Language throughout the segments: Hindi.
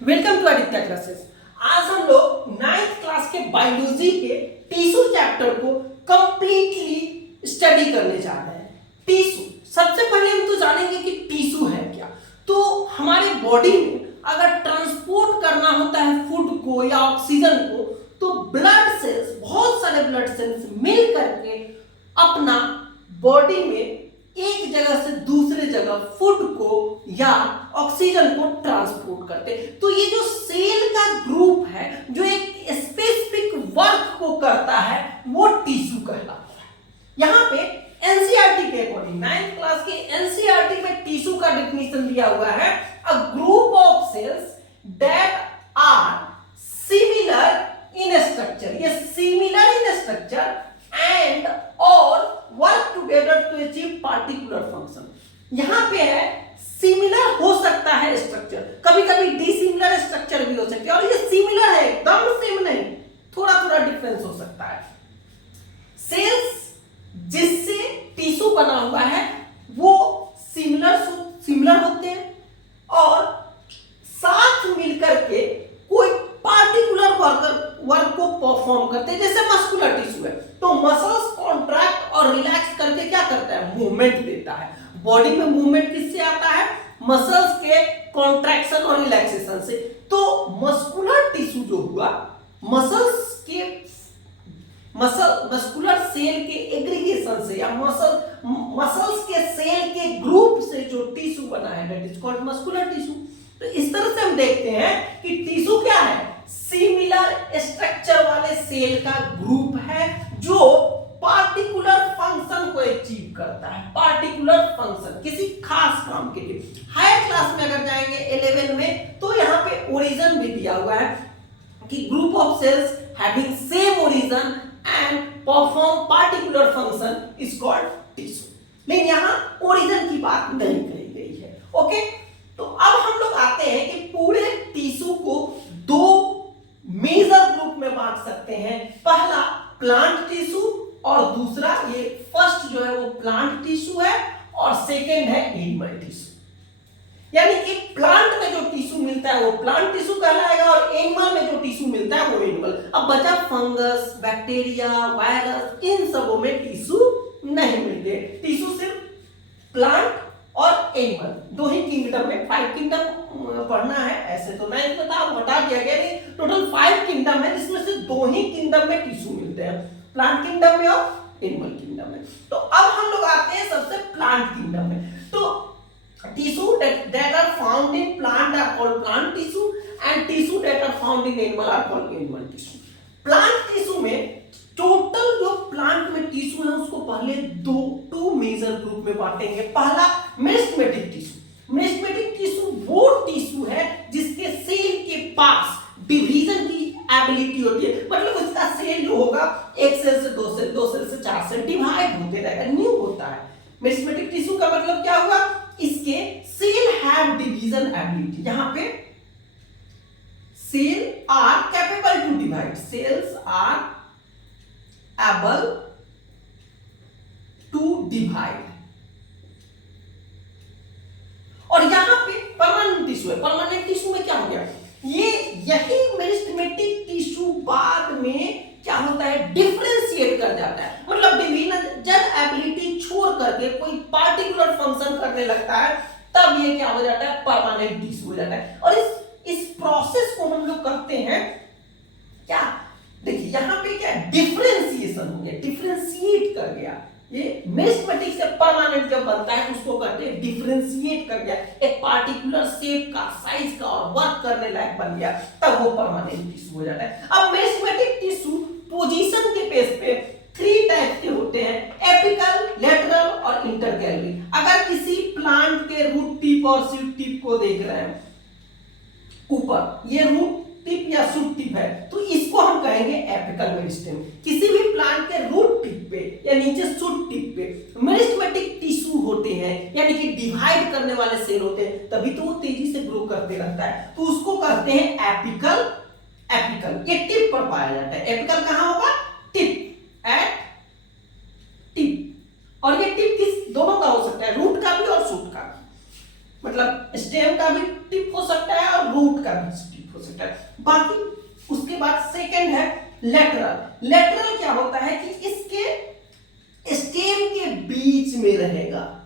Welcome to Aditya classes. आज हम लोग 9th क्लास के बायोलॉजी के टिश्यू चैप्टर को कंप्लीटली स्टडी करने जा रहे हैं। टिश्यू, सबसे पहले हम तो जानेंगे कि टिश्यू है क्या। तो हमारे बॉडी में अगर ट्रांसपोर्ट करना होता है फूड को या ऑक्सीजन को, तो ब्लड सेल्स, बहुत सारे ब्लड सेल्स मिल करके अपना बॉडी में एक जगह से दूसरे जगह फूड को या ऑक्सीजन को ट्रांसपोर्ट करते हैं। तो ये जो सेल का ग्रुप है जो एक स्पेसिफिक वर्क को करता है वो टिश्यू कहलाता है। यहाँ पे एनसीईआरटी के अकॉर्डिंग 9th क्लास के एनसीईआरटी में टिश्यू का डेफिनेशन दिया हुआ है, a group of cells that are similar in structure, ये सिमिलर इन स्ट्रक्चर एंड और work together to achieve particular function. यहां पे है सिमिलर हो सकता है स्ट्रक्चर, कभी कभी डिसिमिलर स्ट्रक्चर भी हो सकती है, और ये सिमिलर है, एकदम सेम नहीं, थोड़ा थोड़ा डिफरेंस हो सकता है। सेल्स जिससे टिश्यू बना हुआ है वो सिमिलर होते हैं और साथ मिलकर के कोई पार्टिकुलर वर्क को परफॉर्म करते हैं। जैसे मस्कुलर टिश्यू है तो मसल्स कॉन्ट्रैक्ट और रिलैक्स करके क्या करता है, मूवमेंट देता है। बॉडी में मूवमेंट किससे आता है, मसल्स के कॉन्ट्रैक्शन और रिलैक्सेशन से। तो मस्कुलर टिश्यू जो हुआ, मस्कुलर सेल के एग्रीगेशन से या मसल्स के सेल के ग्रुप से जो टिश्यू बना है that is called muscular tissue. तो इस तरह से हम देखते हैं कि टिश्यू क्या है, सिमिलर स्ट्रक्चर वाले सेल का ग्रुप है जो पार्टिकुलर फंक्शन को अचीव करता है, पार्टिकुलर फंक्शन किसी खास काम के लिए। हायर क्लास में अगर जाएंगे 11 में तो यहाँ पे ओरिजिन भी दिया हुआ है कि group of sales having same origin and perform particular function is called tissue. लेकिन यहाँ ओरिजिन की बात नहीं कही गई है। ओके, तो अब हम लोग आते हैं कि पूरे टिश्यू को दो मेजर ग्रुप में बांट सकते हैं। पहला प्लांट टिश्यू और दूसरा, ये फर्स्ट जो है वो प्लांट टिश्यू है और सेकेंड है एनिमल टिश्यू। यानी कि प्लांट में जो टिश्यू मिलता है वो प्लांट टिश्यू कहलाएगा और एनिमल में जो टिश्यू मिलता है वो एनिमल। अब बचा फंगस, बैक्टीरिया, वायरस, इन सबों में टिश्यू नहीं मिलते। टिश्यू सिर्फ प्लांट और एनिमल दो ही किंगडम में, 5 किंगडम पढ़ना है ऐसे तो नहीं पता, बता दिया गया नहीं, टोटल 5 किंगडम है जिसमें से दो ही किंगडम में टिश्यू मिलते हैं, प्लांट किंगडम में और एनिमल किंगडम में। तो अब हम लोग आते हैं सबसे प्लांट किंगडम में। तो tissue that are found in plant are called plant tissue and tissue that are found in animal are called animal tissue। Plant tissue में टोटल जो प्लांट में टिश्यू है उसको पहले टू मेजर ग्रुप में बांटेंगे। पहला मेरिस्टेमेटिक टिश्यू। मेरिस्टेमेटिक टिश्यू वो टिश्यू है जिसके सेल के पास डिवीजन की एबिलिटी होती है, मतलब उसका सेल जो होगा एक सेल से दो सेल, दो सेल से चार सेल डिवाइड होते रहेगा, न्यू होता है। मेरिस्टेमेटिक टिश्यू का मतलब क्या हुआ, इसके सेल हैव डिवीजन एबिलिटी। यहां पे cell are capable to divide, cells are able to divide. और यहां पे परमानेंट टिश्यू है। परमानेंट टिश्यू में क्या हो गया, ये यही मेरिस्टेमेटिक टिश्यू बाद में क्या होता है, डिफरेंशिएट कर जाता है, मतलब डिवीजन एबिलिटी छोड़ करके कोई पार्टिकुलर फंक्शन करने लगता है, तब ये क्या हो जाता है, परमानेंट टिश्यू हो जाता है। और इस प्रोसेस को हम लोग करते हैं क्या, देखिए यहां पे क्या डिफरेंशिएशन हो गया, डिफरेंशिएट कर गया। ये मेरिस्टेमेटिक से परमानेंट जब बनता है उसको कहते हैं डिफरेंशिएट कर गया, एक पार्टिकुलर शेप का, साइज का और वर्क करने लायक बन गया, तब वो परमानेंट टिश्यू हो जाता है। अब मेरिस्टेमेटिक टिश्यू पोजीशन के बेस पे 3 टाइप के होते हैं, एपिकल, लेटरल और इंटरकैलरी। अगर किसी प्लांट के रूट टिप और शूट टिप को देख रहे हैं, ऊपर ये रूट टिप या शूट टिप है तो इसको हम कहेंगे एपिकल मेरिस्टेम। किसी भी प्लांट के रूट टिप पे या नीचे शूट टिप पे मेरिस्टेमेटिक टिश्यू होते हैं, यानी कि डिवाइड करने वाले सेल होते हैं, तभी तो वो तेजी से ग्रो करते रहता है, तो उसको कहते हैं एपिकल। एपिकल ये टिप पर पाया जाता है। एपिकल कहां होगा, टिप, एट टिप। और ये टिप किस दोनों का हो सकता है, रूट का भी और शूट का भी। मतलब स्टेम का भी टिप हो सकता है और रूट का भी टिप हो सकता है। बाकी उसके बाद सेकंड है लेटरल। लेटरल क्या होता है कि इसके स्टेम के बीच में रहेगा,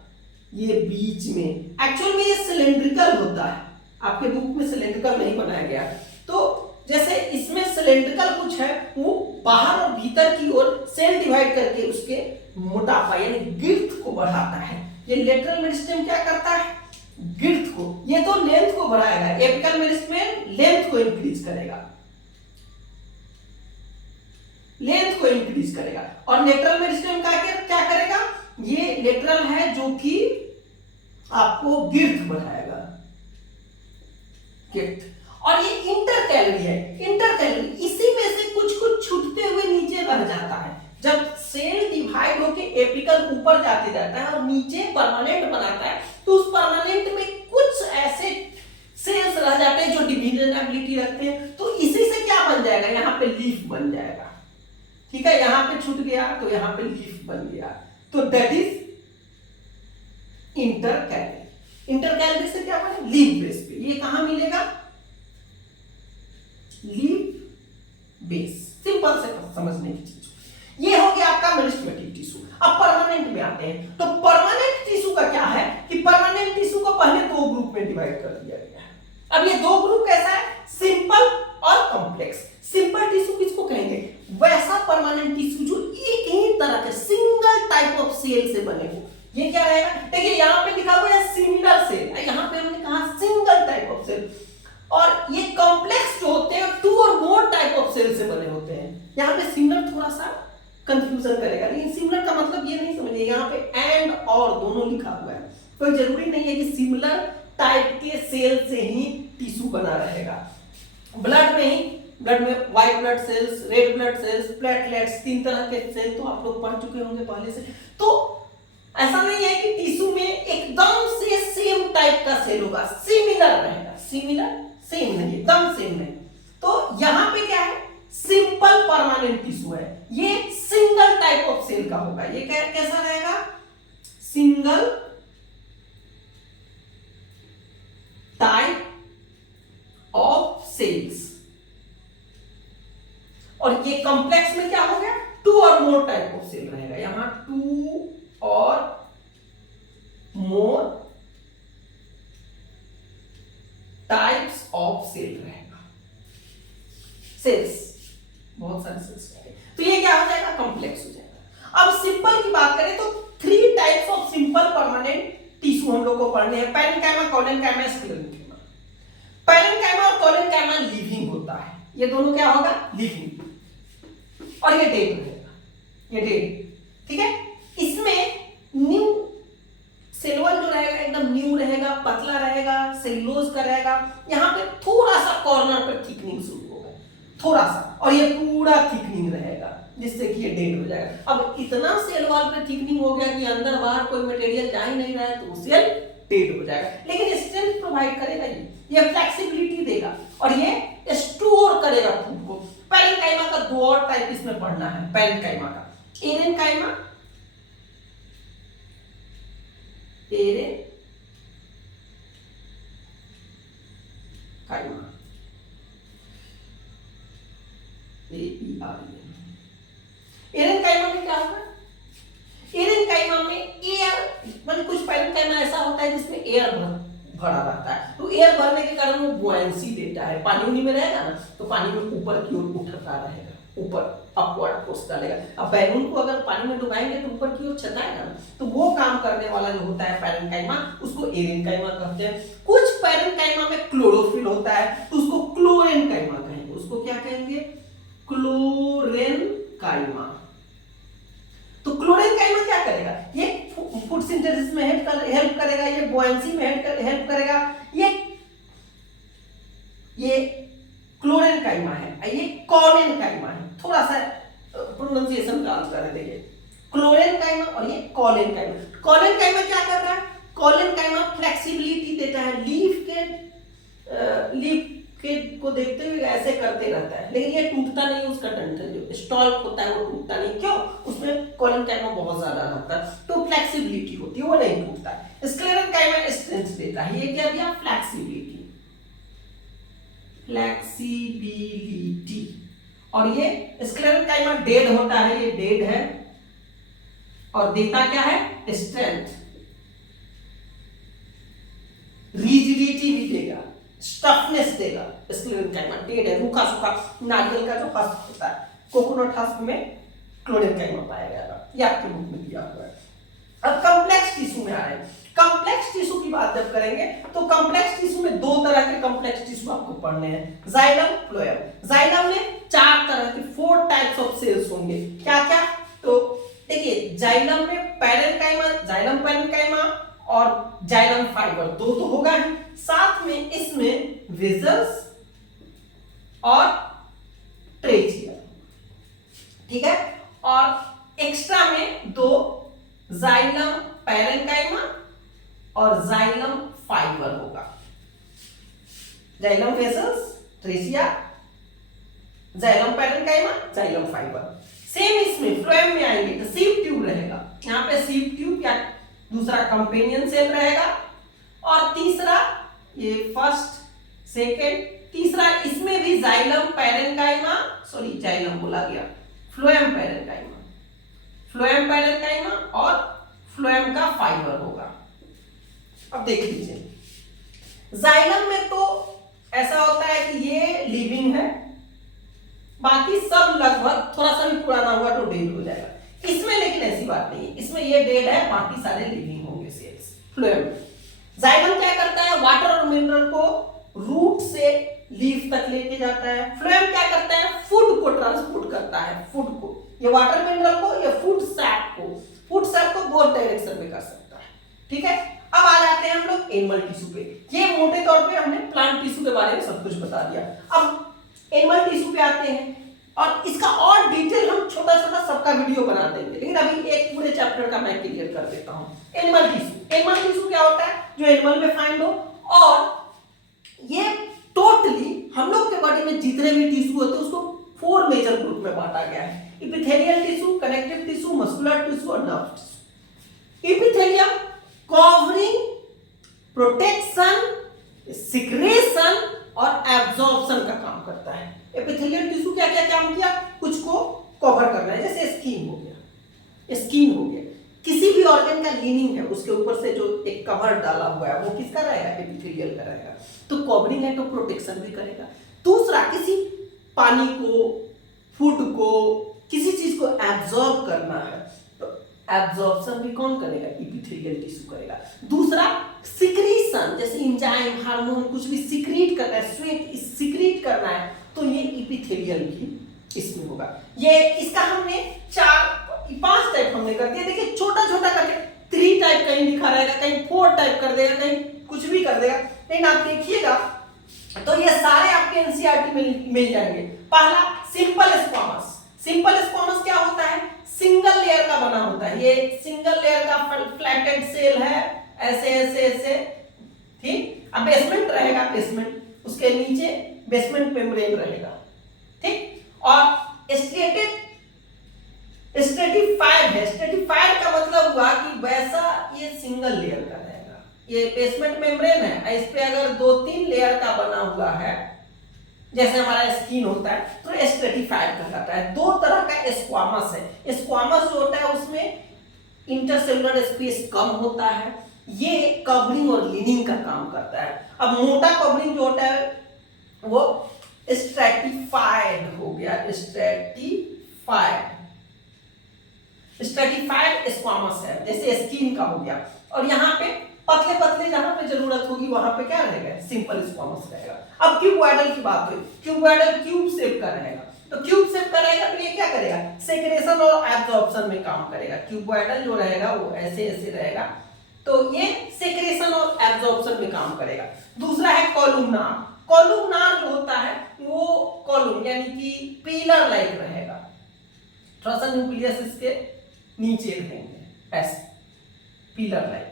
ये बीच में, एक्चुअल में ये सिलेंड्रिकल होता है, आपके बुक में सिलेंड्रिकल नहीं बनाया गया। तो जैसे इसमें सिलेंड्रिकल कुछ है, वो बाहर और भीतर की ओर सेल डिवाइड करके उसके मोटापा यानी गिर्थ को बढ़ाता है। ये लेटरल मेरिस्टेम क्या करता है, गिर्थ को, ये तो लेंथ को बढ़ाएगा, एपिकल मेरिस्टेम लेंथ को इंक्रीज करेगा, लेंथ को इंक्रीज करेगा। और लेटरल मेरिस्टेम का क्या करेगा, ये लेटरल है जो कि आपको गिर्थ बढ़ाएगा, गिर्थ। और ये इंटरकैलरी है, इंटरकैलरी इसी में से कुछ कुछ छूटते हुए नीचे रह जाता है। जब सेल डिवाइड होके एपिकल ऊपर जाते जाता है और नीचे परमानेंट बनाता है, तो उस परमानेंट में कुछ ऐसे सेल्स रह जाते हैं जो डिविजनेबिलिटी रखते हैं, तो इसी से क्या बन जाएगा, यहाँ पे लीफ बन जाएगा। ठीक है, यहां पे छूट गया तो यहां पे लीफ बन गया, तो दैट इज इंटरकैलरी। इंटरकैलरी से क्या बने, लीफ बेस पे। ये कहां मिलेगा, लीफ बेस। सिंपल से समझने की चीज ये हो गया आपका मेरिस्टेमेटिक टिश्यू। अब परमानेंट में आते हैं, तो परमानेंट टिश्यू का क्या है कि परमानेंट टिश्यू को पहले दो ग्रुप में डिवाइड कर दिया गया है। अब ये दो ग्रुप कैसा है, सिंपल और कॉम्प्लेक्स। सिंपल टिश्यू किसको कहेंगे, वैसा परमानेंट टिश्यू जो एक ही तरह के सिंगल टाइप ऑफ सेल से बने हो। ये क्या रहेगा, देखिए यहां पे लिखा हुआ है सिमिलर सेल, यहां पे हमने कहा सिंगल टाइप ऑफ सेल। और ये कॉम्प्लेक्स जो होते हैं टू और मोर टाइप ऑफ सेल से बने होते हैं। यहां पे सिमिलर थोड़ा सा कंफ्यूजन करेगा, लेकिन सिमिलर का मतलब ये नहीं समझिए, यहां पे एंड और दोनों लिखा हुआ है। कोई जरूरी नहीं है कि सिमिलर टाइप के सेल से ही टिश्यू बना रहेगा। ब्लड में ही, ब्लड में white blood cells, red blood cells, platelets, तीन तरह के सेल तो आप लोग पढ़ चुके होंगे पहले से। तो ऐसा नहीं है कि टिश्यू में एकदम से सेम टाइप का सेल होगा, सिमिलर रहेगा, सिमिलर सेम नहीं, एकदम सेम नहीं। तो यहां पे क्या है, सिंपल परमानेंट टिश्यू है, ये सिंगल टाइप ऑफ सेल का होगा। ये कैसा रहेगा, सिंगल टाइप ऑफ सेल्स। और ये कॉम्प्लेक्स में क्या हो गया, टू और मोर टाइप ऑफ सेल रहेगा, यहां टू और मोर टाइप्स ऑफ सेल रहेगा, सेल्स, बहुत सारे सेल्स रहेंगे। तो ये क्या हो जाएगा, कॉम्प्लेक्स हो जाएगा। अब सिंपल की बात करें तो three types of simple permanent tissue हम लोग को पढ़ने हैं, पैरेन्काइमा, कोलेनकाइमा, स्क्लेरेन्काइमा। पैरेन्काइमा और कोलेनकाइमा लिविंग होता है, ये दोनों क्या होगा, लिविंग, और ये डेड रहेगा, ये डेड। ठीक है, इसमें न्यू सेल वॉल जो रहेगा एकदम न्यू रहेगा, पतला रहेगा, सेलुलोज का रहेगा। यहाँ पे थोड़ा सा कॉर्नर पर थिकनिंग शुरू होगा, थोड़ा सा, और ये पूरा थिकनिंग रहेगा जिससे कि ये डेड हो जाएगा। अब इतना सेल वॉल पे थिकनिंग हो गया कि अंदर बाहर कोई मटेरियल जा ही नहीं रहा है, तो सेल डेड हो जाएगा। लेकिन स्ट्रेंथ प्रोवाइड करेगा, ये फ्लेक्सिबिलिटी देगा और ये स्टोर करेगा फूड को। पैरेन्काइमा का दो और टाइप इसमें पढ़ना है, पैरेन्काइमा का, एरेन्काइमा, एरेन्काइमा, एरेन्काइमा में क्या होगा, एरेन्काइमा में एयर, मतलब कुछ पैरेन्काइमा ऐसा होता है जिसमें एयर भरा रहता है, तो एयर भरने के कारण वो बुआयंसी देता है, पानी उनी में रहेगा ना तो पानी में ऊपर की ओर उठता रहेगा, ऊपर अपवर्ड फोर्स डालेगा। अब बैलून को अगर पानी में डुबाएंगे तो ऊपर की ओर छताएगा ना, तो वो काम करने वाला जो होता है पैरेन्काइमा, उसको एरेन्काइमा कहते हैं। कुछ पैरेन्काइमा में क्लोरोफिल होता है तो उसको क्लोरेन्काइमा कहेंगे, उसको क्या कहेंगे, क्लोरेन्काइमा। तो क्लोरेन्काइमा क्या करेगा, ये फूड सिंथेसिस में हेल्प करेगा, ये बुआयंसी में हेल्प करेगा, ये क्लोरेन्काइमा है, ये कोलेन्काइमा है। थोड़ा सा प्रोनाउंसिएशन का अंतर है, देखिए क्लोरेन्काइमा और ये कोलेन्काइमा। कोलेन्काइमा क्या कर रहा है, कोलेन्काइमा फ्लेक्सिबिलिटी देता है, लीफ के को देखते हुए ऐसे करते रहता है, लेकिन ये टूटता नहीं, उसका डंठल जो स्टॉल्क होता है वो टूटता नहीं, क्यों, उसमें कोलेन्काइमा बहुत ज्यादा रहता है, तो फ्लेक्सिबिलिटी होती है, वो नहीं टूटता है। स्क्लेरेन्काइमा स्ट्रेंथ देता है। ये क्या दिया? Flexibility, flexibility. और ये स्क्लेरोकाइमा डेड होता है, ये डेड है और देता क्या है? स्ट्रेंथ, रिजिडिटी भी देगा, स्टफनेस देगा। स्क्लेरोकाइमा डेड है, रूखा सूखा नारियल का जो हस्क होता है, कोकोनट हस्क में क्लोरेनकाइमा पाया गया था, ये आपके बुक में दिया हुआ है। अब कॉम्प्लेक्स टिश्यू में आ रहे हैं। कॉम्प्लेक्स टिश्यू की बात जब करेंगे तो कॉम्प्लेक्स टिश्यू में दो तरह के कॉम्प्लेक्स टिश्यू आपको पढ़ने हैं, जाइलम, फ्लोएम। जाइलम में 4 तरह के 4 टाइप्स ऑफ सेल्स होंगे। क्या क्या? तो देखिए, जाइलम में पैरेन्काइमा, जाइलम पैरेन्काइमा और जाइलम फाइबर दो तो होगा ही, साथ में इसमें वेसल्स और ट्रेचिया, ठीक है। और एक्स्ट्रा में 2 जाइलम पैरेन्काइमा और जाइलम फाइबर होगा। Xylem vessels, trachea, xylem parenchyma, xylem fibre. Same इसमें फ्लोएम में आएंगे तो सीव ट्यूब रहेगा, यहाँ पे सीव ट्यूब या दूसरा कंपेनियन सेल रहेगा। और तीसरा, ये फर्स्ट, सेकेंड, तीसरा इसमें भी जाइलम पैरेन्काइमा, सॉरी जाइलम बोला गया, फ्लोएम पैरेन्काइमा, फ्लोएम पैरेन्काइमा और फ्लोएम का फाइबर होगा। अब देख लीजिए, जाइलम में तो ऐसा होता है कि ये लिविंग है, बाकी सब लगभग थोड़ा सा भी पुराना हुआ तो डेड हो जाएगा। इसमें लेकिन ऐसी बात नहीं है, इसमें ये डेड है, बाकी सारे लिविंग होंगे सेल्स। फ्लोएम, जाइलम क्या करता है? वाटर और मिनरल को रूट से लीफ तक लेके जाता है। फ्लोएम क्या करता है? फूड को ट्रांसपोर्ट करता है, फूड को, ये वाटर मिनरल को, ये फूड सैप को, फूड सैप को बोथ डायरेक्शन में कर सकता है, ठीक है। अब आ जाते हैं हम लोग एनिमल टिश्यू पे। ये मोटे तौर पे हमने प्लांट टिश्यू के बारे में सब कुछ बता दिया। अब एनिमल टिश्यू पे आते हैं और इसका और डिटेल हम छोटा छोटा सबका वीडियो बना देंगे, लेकिन अभी एक पूरे चैप्टर का मैं क्लियर कर देता हूं। एनिमल टिश्यू, एनिमल टिश्यू क्या होता है? जो एनिमल में फाइंड हो, और ये टोटली हम लोग के बॉडी में जितने भी टिश्यू होते हैं उसको 4 मेजर ग्रुप में बांटा गया है। Epithelial tissue, connective tissue, muscular tissue और nerve tissue. Epithelium covering, protection, secretion और एब्जॉर्प्शन का काम करता है। एपिथेलियल टिश्यू क्या क्या काम किया? कुछ को कवर करना है, जैसे स्किन हो गया, स्किन हो गया, किसी भी ऑर्गन का लीनिंग है उसके ऊपर से जो एक कवर डाला हुआ है वो किसका रहेगा? एपिथेलियल का रहेगा। तो कवरिंग है तो प्रोटेक्शन भी करेगा। दूसरा, किसी पानी को, फूड को, किसी चीज को एब्जॉर्ब करना है तो एब्जॉर्प्शन भी कौन करेगा? एपिथेलियल टिश्यू करेगा। दूसरा, सिक्रीशन, जैसे एंजाइम, हार्मोन कुछ भी सिक्रीट करना है, स्वेट सिक्रीट करना है तो ये एपिथेलियल भी इसमें होगा। ये इसका हमने 5 टाइप हमने कर दिया। देखिए छोटा छोटा करके 3 टाइप कहीं लिखा रहेगा, कहीं 4 टाइप कर देगा, कहीं कुछ भी कर देगा, लेकिन आप देखिएगा तो ये सारे आपके एनसीईआरटी में मिल जाएंगे। पहला, सिंपल स्क्वामस। सिंपल स्क्वामस क्या होता है? सिंगल लेयर का बना होता है। ये सिंगल लेयर का फ्लैटेड सेल है, ऐसे ऐसे ऐसे, ठीक। अब बेसमेंट रहेगा, बेसमेंट, उसके नीचे बेसमेंट मेम्ब्रेन रहेगा, ठीक। और स्ट्रेटिफाइड है। स्ट्रेटिफाइड का मतलब हुआ कि वैसा ये सिंगल लेयर का रहेगा, ये बेसमेंट मेम्ब्रेन है, इस पे अगर 2-3 लेयर का बना हुआ है जैसे हमारा स्किन होता है तो स्ट्रेटिफाइड कहलाता है। 2 तरह का स्क्वामस है। स्क्वामस जो होता है उसमें इंटरसेलुलर स्पेस कम होता है, ये कवरिंग और लीनिंग का काम करता है। अब मोटा कवरिंग जो होता है वो स्ट्रेटिफाइड हो गया, स्ट्रेटिफाइड स्क्वामस है, जैसे स्किन का हो गया। और यहाँ पे पतले पतले जहां पे जरूरत होगी वहां पे क्या रहेगा? सिंपल स्क्वामस रहेगा। अब क्यूबॉइडल की बात हुई, क्यूबॉइडल क्यूब शेप का रहेगा, तो क्यूब शेप का रहेगा तो ये क्या करेगा? सेक्रेशन और एब्जॉर्प्शन में काम करेगा। क्यूबॉइडल जो रहेगा वो ऐसे ऐसे रहेगा, तो ये सेक्रेशन और एब्जॉर्प्शन में काम करेगा। दूसरा है कॉलुमनार। कॉलुमनार जो होता है वो कॉलम यानी कि पिलर लाइक रहेगा, थोड़ा सा न्यूक्लियस इसके नीचे रहेंगे, ऐसे पिलर लाइक।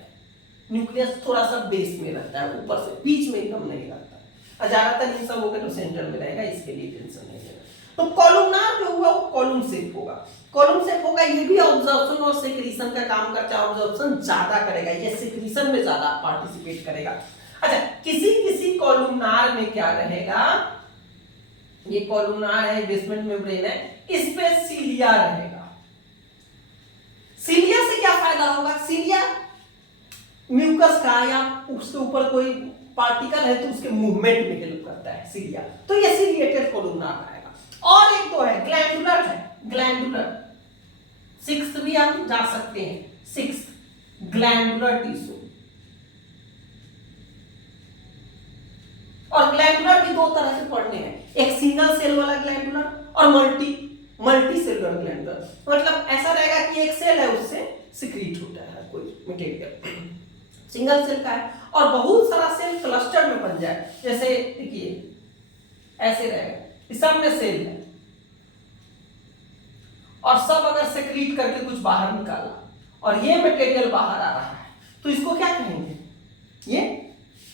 न्यूक्लियस थोड़ा सा बेस में रहता है, ऊपर से, बीच में एकदम नहीं रहता। ज्यादातर इन सब हो गए तो सेंटर में रहेगा, इसके लिए टेंशन नहीं है। तो कॉलमनार जो हुआ वो कॉलम शेप होगा, कॉलम शेप होगा, ये भी ऑब्जर्प्शन और सेक्रीशन का काम करता है, ऑब्जर्प्शन ज्यादा करेगा, ये सेक्रीशन में ज्यादा पार्टिसिपेट करेगा। अच्छा, किसी किसी कॉलमनार में क्या रहेगा, ये कॉलमनार है, बेसमेंट मेम्ब्रेन है, इस पे सीलिया रहेगा। सीलिया से क्या फायदा होगा, सीलिया म्यूकस का या उसके ऊपर कोई पार्टिकल है तो उसके मूवमेंट में हेल्प करता है सीलिया, तो ये सीलिएटेड कॉलमनार आएगा। और एक तो है ग्लैंडुलर, है ग्लैंडुलर, सिक्स्थ भी हम जा सकते हैं, सिक्स्थ ग्लैंडुलर टिश्यू। और ग्लैंडुलर भी दो तरह से पढ़ने हैं, एक सिंगल सेल वाला ग्लैंडुलर और मल्टी सेलुलर ग्लैंडुलर। मतलब ऐसा रहेगा कि एक सेल है उससे सिक्रीट होता है कोई मटेरियल, सिंगल सेल का है, और बहुत सारा सेल क्लस्टर में बन जाए, जैसे देखिए ऐसे रहेगा, इस सब में सेल है और सब अगर सेक्रीट करके कुछ बाहर निकाला और ये मटेरियल बाहर आ रहा है तो इसको क्या कहेंगे, ये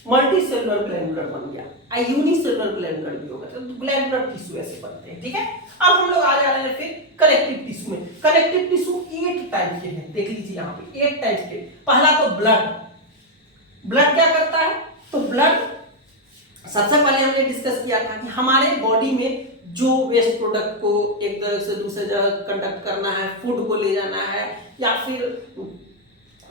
मल्टी सेलुलर ग्लैंडुलर बन गया, यूनिसेलुलर ग्लैंडुलर भी होगा, तो ग्लैंडुलर टिश्यू ऐसे बनते हैं। ठीक है, अब हम लोग आ जा रहे हैं फिर कनेक्टिव टिश्यू में। कनेक्टिव टिश्यू 8 टाइप के हैं, देख लीजिए यहाँ पे 8 टाइप के। पहला तो ब्लड, ब्लड क्या करता है, तो ब्लड सबसे पहले हमने डिस्कस किया था कि हमारे बॉडी में जो वेस्ट प्रोडक्ट को एक जगह से दूसरे जगह कंडक्ट करना है, फूड को ले जाना है, या फिर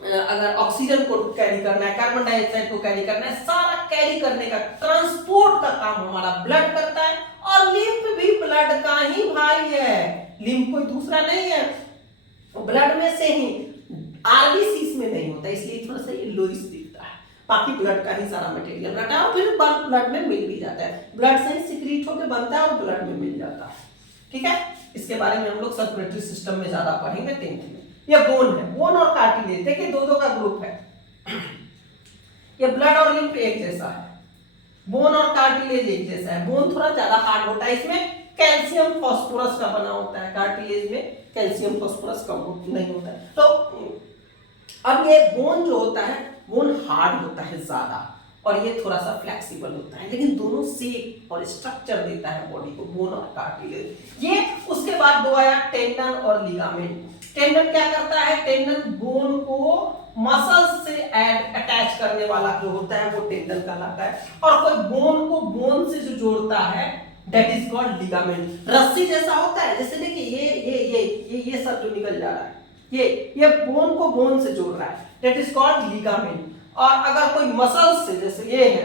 अगर ऑक्सीजन को कैरी करना है, कार्बन डाइऑक्साइड को कैरी करना है, सारा कैरी करने का ट्रांसपोर्ट का काम हमारा ब्लड करता है। और लिम्फ भी ब्लड का ही भाई है, लिम्फ कोई दूसरा नहीं है, ब्लड में से ही, आरबीसी में नहीं होता, इसलिए थोड़ा सा येलोइश दिखता है, बाकी ब्लड का ही सारा मटेरियल रहता है और फिर ब्लड में मिल भी जाता है, ब्लड से ही सिक्रीट होकर बनता है और ब्लड में मिल जाता है। ठीक है, इसके बारे में हम लोग सर्कुलेटरी सिस्टम में ज्यादा पढ़ेंगे 10th में। ये बोन है, बोन और कार्टिलेज, देखिए दो का ग्रुप है, ये ब्लड और लिम्फ एक जैसा है, बोन और कार्टिलेज एक जैसा है। बोन थोड़ा ज्यादा हार्ड होता है, इसमें कैल्शियम फास्फोरस का बना होता है, कार्टिलेज में कैल्शियम फास्फोरस कम नहीं होता है। तो अब ये बोन जो होता है, बोन हार्ड होता है ज्यादा और ये थोड़ा सा फ्लेक्सिबल होता है, लेकिन दोनों शेप और स्ट्रक्चर देता है बॉडी को, बोन और कार्टिलेज। ये उसके बाद दो आया टेंडन और लिगामेंट। टेंडन क्या करता है, टेंडन बोन को मसल्स से अटैच करने वाला जो होता है वो टेंडन कहलाता है, और कोई बोन को बोन से जो जोड़ता है दैट इज कॉल्ड लिगामेंट। रस्सी जैसा होता है, जैसे देखिए ये सब जो निकल जा रहा है, ये बोन को बोन से जोड़ रहा है, दैट इज कॉल्ड लिगामेंट। और अगर कोई मसल्स से, जैसे ये है,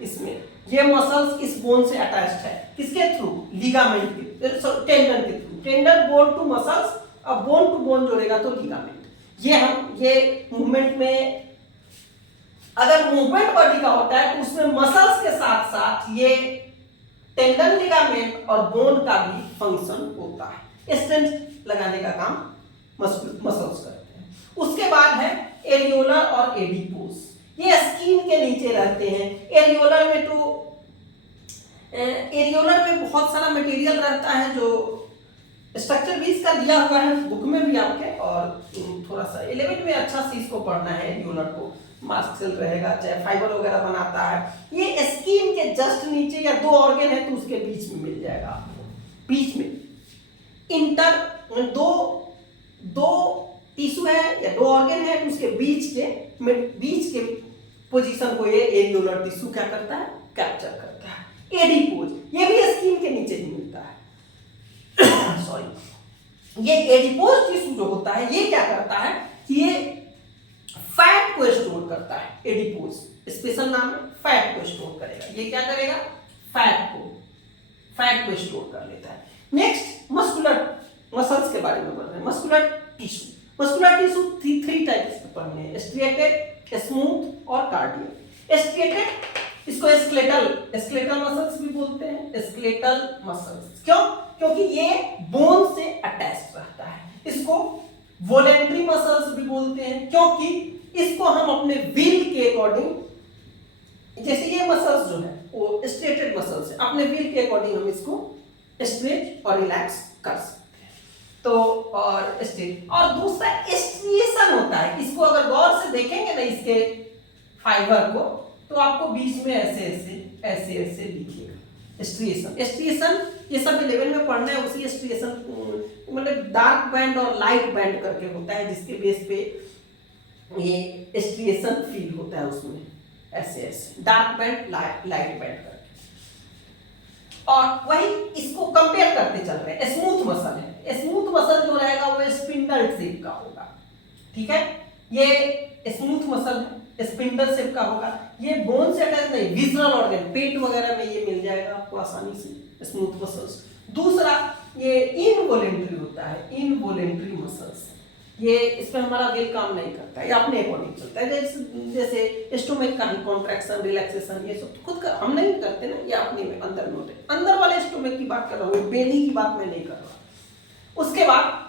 इसमें ये मसल्स इस बोन से अटैच्ड है, किसके थ्रू, लिगामेंट के, टेंडन के through. Tendon bone to muscles, अब बोन टू बोन जोड़ेगा तो लिगामेंट। ये मूवमेंट में, अगर मूवमेंट बॉडी का होता है तो उसमें मसल्स के साथ साथ ये टेंडन, लिगामेंट और बोन का भी फंक्शन होता है, स्ट्रेंथ लगाने का काम मसल्स करते हैं। उसके बाद है एरियोलर और एडिपोज, ये स्किन के नीचे रहते हैं। एरियोलर में बहुत सारा मटेरियल रहता है, जो स्ट्रक्चर भी इसका दिया हुआ है बुक में भी आपके, और थोड़ा सा 11th में अच्छा से इसको पढ़ना है। एरियोलर को मास्क सेल रहेगा, चाहे फाइबर वगैरह बनाता है, ये स्किन के जस्ट नीचे, या दो ऑर्गन है तो उसके बीच में मिल जाएगा आपको, बीच में दो टिश्यू है या दो ऑर्गन है, उसके बीच के पोजीशन को ये एरियोलर टिश्यू क्या करता है, कैप्चर करता है। एडिपोज, ये भी स्किन के नीचे ही मिलता है सॉरी। ये एडिपोज टिश्यू जो होता है, ये क्या करता है कि ये फैट को स्टोर करता है। एडिपोज स्पेशल नाम है, फैट को स्टोर करेगा। ये क्या करेगा, फैट को स्टोर कर लेता है। नेक्स्ट मस्कुलर, मसल्स के बारे में पढ़ रहे हैं। मस्कुलर टिश्यू 3 टाइप्स के पढ़ने हैं, स्ट्रेटेड, स्मूथ और कार्डियल। स्ट्रेटेड, इसको स्केलेटल मसल्स भी बोलते हैं, स्केलेटल मसल्स। क्यों, क्योंकि ये बोन से अटैच रहता है। इसको वोलेंट्री मसल्स भी बोलते हैं, क्योंकि इसको हम अपने विल के अकॉर्डिंग, जैसे ये मसल्स जो है वो स्ट्रेटेड मसल्स है, अपने विल के अकॉर्डिंग हम इसको स्ट्रेच और रिलैक्स कर सकते हैं। तो और स्ट्रेच, और दूसरा स्ट्रिएशन होता है। इसको अगर गौर से देखेंगे ना, इसके फाइबर को, तो आपको बीच में ऐसे दिखेगा स्ट्रिएशन ये सब 11 में पढ़ना है, उसी स्ट्रिएशन मतलब डार्क बैंड और लाइट बैंड करके होता है, जिसके बेस पे ये स्ट्रिएशन फील होता है उसमें, ऐसे डार्क बैंड लाइट बैंड करके। और वही इसको कंपेयर करते चल रहे हैं। स्मूथ मसल है, स्मूथ मसल जो रहेगा वो स्पिंडल शेप का होगा, ठीक है, ये स्मूथ मसल है, स्पिंडल शेप का होगा। ये बोन से अटैच नहीं, विजुअल ऑर्गन पेट वगैरह में ये मिल जाएगा आपको आसानी से, स्मूथ मसल्स। दूसरा ये इनवॉलेंट्री होता है, इनवॉलेंट्री मसल्स, ये इसमें हमारा दिल काम नहीं करता है, ये अपने अकॉर्डिंग चलता है, जैसे स्टोमक का भी कॉन्ट्रैक्शन रिलैक्सेशन ये सब खुद का हम नहीं करते ना, ये अपने में अंदर में होते हैं। अंदर वाले स्टोमक की बात कर रहा हूँ, बेली की बात मैं नहीं कर रहा। उसके बाद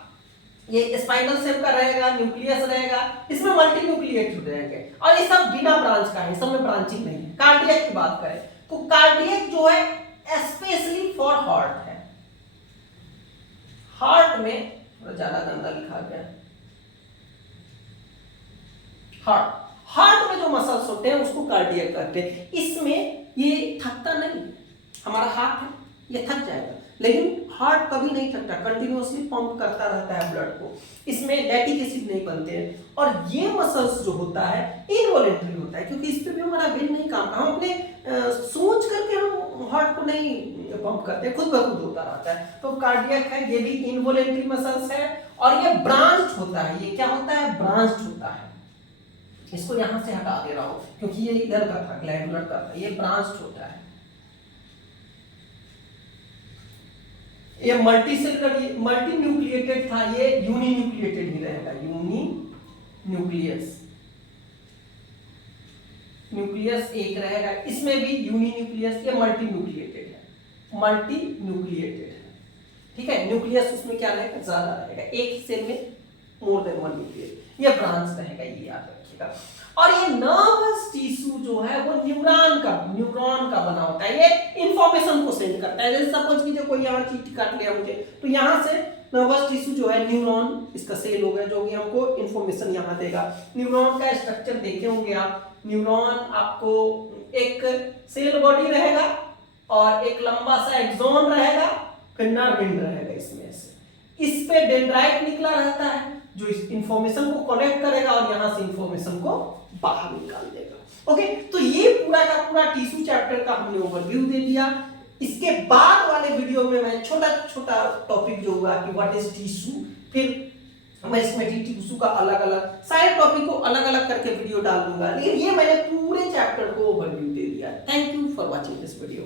ये स्पाइनल शेप का रहेगा, न्यूक्लियस रहेगा, इसमें मल्टी न्यूक्लिएटेड रहेंगे, और ये सब बिना ब्रांच का है, सब में ब्रांचिंग नहीं है। कार्डियक की बात करें तो कार्डियक जो है स्पेशली फॉर हार्ट है, हार्ट में थोड़ा ज्यादा गंदा लिखा गया, हार्ट में जो मसल्स होते हैं उसको कार्डियक कहते हैं। इसमें ये थकता नहीं, हमारा हार्ट है ये थक जाएगा, लेकिन हार्ट कभी नहीं थकता, कंटिन्यूअसली पंप करता रहता है ब्लड को, इसमें लैक्टिक एसिड नहीं बनते हैं। और ये मसल्स जो होता है इनवॉलेंट्री होता है, क्योंकि इस पे भी हमारा ब्रेन नहीं काम, हम अपने सोच करके हम हार्ट को नहीं पंप करते, खुद ब खुद होता रहता है। तो कार्डियक है, ये भी इनवॉलेंट्री मसल्स है, और ये ब्रांच होता है, ये क्या होता है, ब्रांच होता है। इसको यहां से हटा दे रहा हूं क्योंकि ये इधर का था, ग्लैंडुलर का था, ये ब्रांच होता है। ये मल्टी सेलुलर, मल्टी न्यूक्लिएटेड था, ये यूनी न्यूक्लिएटेड ही रहेगा, यूनी न्यूक्लियस, न्यूक्लियस एक रहेगा, इसमें भी यूनी न्यूक्लियस, ये मल्टी न्यूक्लिएटेड है, मल्टी न्यूक्लिएटेड है, ठीक है। न्यूक्लियस उसमें क्या रहेगा, ज्यादा रहेगा, एक सेल में मोर देन वन न्यूक्लियस, ये ब्रांच रहेगा, ये याद रखिएगा। और ये नर्वस टिश्यू जो है वो न्यूरॉन का बना होता है, ये इंफॉर्मेशन को सेंड करता है। जैसे सपोज कीजिए कोई यहाँ चीटी काट लिया मुझे, तो यहाँ से नर्वस टिश्यू जो है न्यूरॉन, इसका सेल हो गया जो कि हमको इंफॉर्मेशन यहाँ देगा। न्यूरॉन का स्ट्रक्चर देखे होंगे आप, न्यूरॉन आपको एक सेल बॉडी रहेगा और एक लंबा सा एक्सॉन रहेगा, फिर नर्व एंड रहेगा, इसमें से इस पे डेंड्राइट निकला रहता है जो इस इंफॉर्मेशन को कलेक्ट करेगा और यहां से इंफॉर्मेशन को बाहर निकाल देगा। ओके, तो ये पूरा का पूरा टिश्यू चैप्टर का हमने ओवरव्यू दे दिया। इसके बाद वाले वीडियो में मैं छोटा छोटा टॉपिक जो होगा कि व्हाट इज टिश्यू, फिर मैं इसमें टिश्यू का अलग अलग सारे टॉपिक को अलग अलग करके वीडियो डाल दूंगा, लेकिन ये मैंने पूरे चैप्टर को ओवरव्यू दे दिया। Thank you for watching this video.